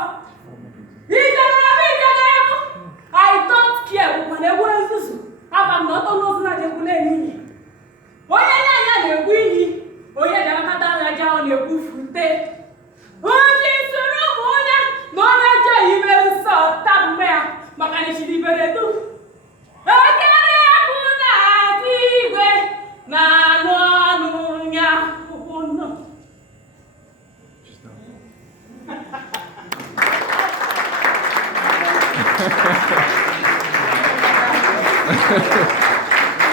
nsọ. I don't care when I was this. I'm not almost not a good enemy. Onye ya na-egbu iyi, onye ga-akata alaja ọ na-egbu fute. Onye soro ụmụ onye na onye je ime nsọ tabume ya maka na chidibere du. Ekere akụ na-adị igwe na anụ ọnụ ya ụkwụ nọ. Ha ha ha.